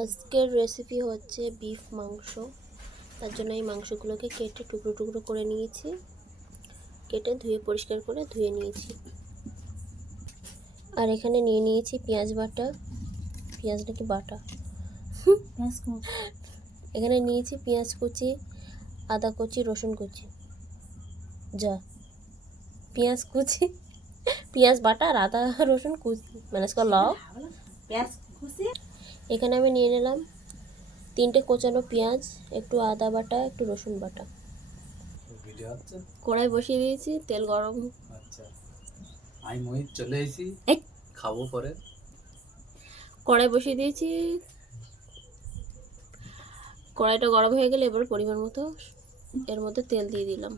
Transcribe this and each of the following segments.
আজকের রেসিপি হচ্ছে বিফ মাংস। তার জন্য এই মাংসগুলোকে কেটে টুকরো টুকরো করে নিয়েছি, কেটে ধুয়ে পরিষ্কার করে ধুয়ে নিয়েছি। আর এখানে নিয়ে নিয়েছি পেঁয়াজ বাটা, পেঁয়াজ নাকি বাটা, এখানে নিয়েছি পেঁয়াজ কুচি, আদা কুচি, রসুন কুচি, পেঁয়াজ কুচি, পেঁয়াজ বাটা আর আদা রসুন কুচি ম্যানেজ করে লাও। এখানে আমি নিয়ে নিলাম 3টে কোচানো পেঁয়াজ, একটু আদা বাটা, একটু রসুন বাটা। কড়াই বসিয়ে দিয়েছি, তেল গরম। আচ্ছা, আমি মোহিত চলে এসেছি, খাবো পরে। কড়াই বসিয়ে দিয়েছি, কড়াইটা গরম হয়ে গেলে এবার পরিমাণ মতো এর মধ্যে তেল দিয়ে দিলাম।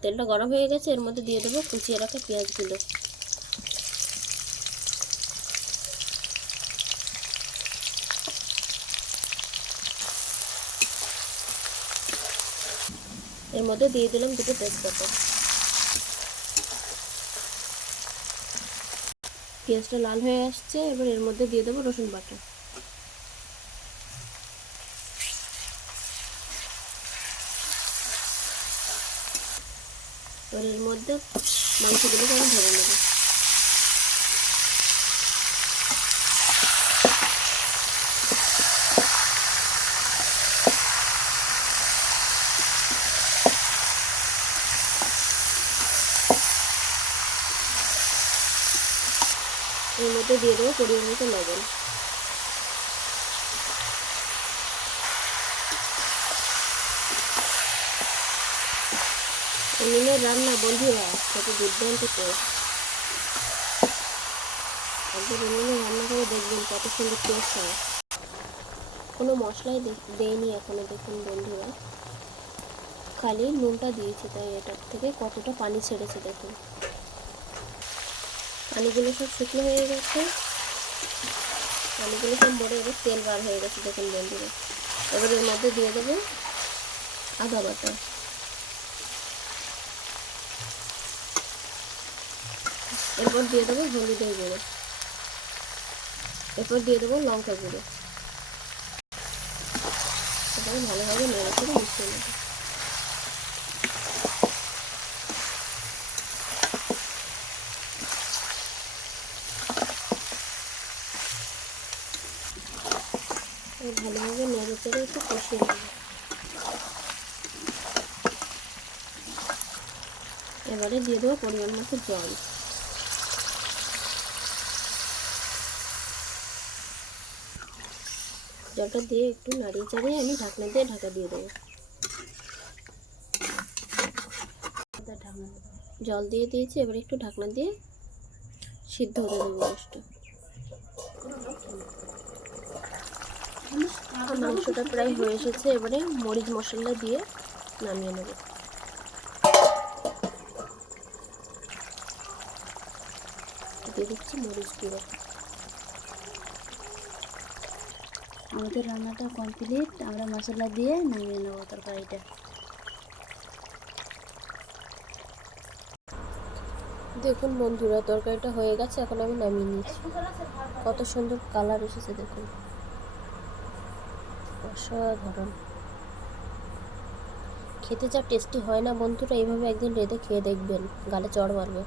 তেলটা গরম হয়ে গেছে, এর মধ্যে দিয়ে দেবো কুচিয়ে রাখা পেঁয়াজগুলো। এর মধ্যে দিয়ে দিলাম 2টো তেজপাতা। পেঁয়াজটা লাল হয়ে আসছে, এবার এর মধ্যে দিয়ে দেবো রসুন বাটা। এবার এর মধ্যে মাংসগুলোকে আমি ভেজে নেব। এর মধ্যে দিয়ে দেবো পরিমাণ মতো লবণ। উনুনের রান্না বন্ধুরা কত দুর্দান্ত টেস্ট। একবার উনুনে রান্না করে দেখবেন কত সুন্দর টেস্ট হয়। কোনো মশলাই দেয়নি এখনো, দেখুন বন্ধুরা, খালি নুনটা দিয়েছি, তাই এটার থেকে কতটা পানি ছেড়েছে দেখুন। পানিগুলো সব শুকনো হয়ে গেছে, পানিগুলো সব মরে এবার তেল বার হয়ে গেছে দেখুন বন্ধুরা। এবার এর মধ্যে দিয়ে দেবো আদা বাটা, এরপর দিয়ে দেবো হলুদের গুঁড়ো, এরপর দিয়ে দেবো লঙ্কা গুঁড়ো। এটাকে ভালোভাবে নেড়ে চেড়ে মিশিয়ে নেব। ভালোভাবে নেড়ে চেড়ে একটু কষিয়ে নেব। এবারে দিয়ে দেবো পরিমাণ মতো জল। জলটা দিয়ে একটু নাড়িয়ে চাড়িয়ে আমি ঢাকনা দিয়ে ঢাকা দিয়ে দেবো। জল দিয়ে দিয়েছি, এবারে একটু ঢাকনা দিয়ে সিদ্ধ হতে দেবো মাছটা। মাংসটা প্রায় হয়ে এসেছে, এবারে মরিচ মশলা দিয়ে নামিয়ে নেব। দিয়ে দিচ্ছি মরিচ গুঁড়ো। আমাদের রান্নাটা কমপ্লিট, আমরা মশলা দিয়ে নামিয়ে নেব তরকারিটা। দেখুন বন্ধুরা, তরকারিটা হয়ে গেছে, এখন আমি নামিয়ে নিয়েছি। কত সুন্দর কালার এসেছে দেখুন, অসাধারণ। খেতে যা টেস্টি হয় না বন্ধুরা, এইভাবে একদিন রেঁধে খেয়ে দেখবেন, গালে চড় মারবে।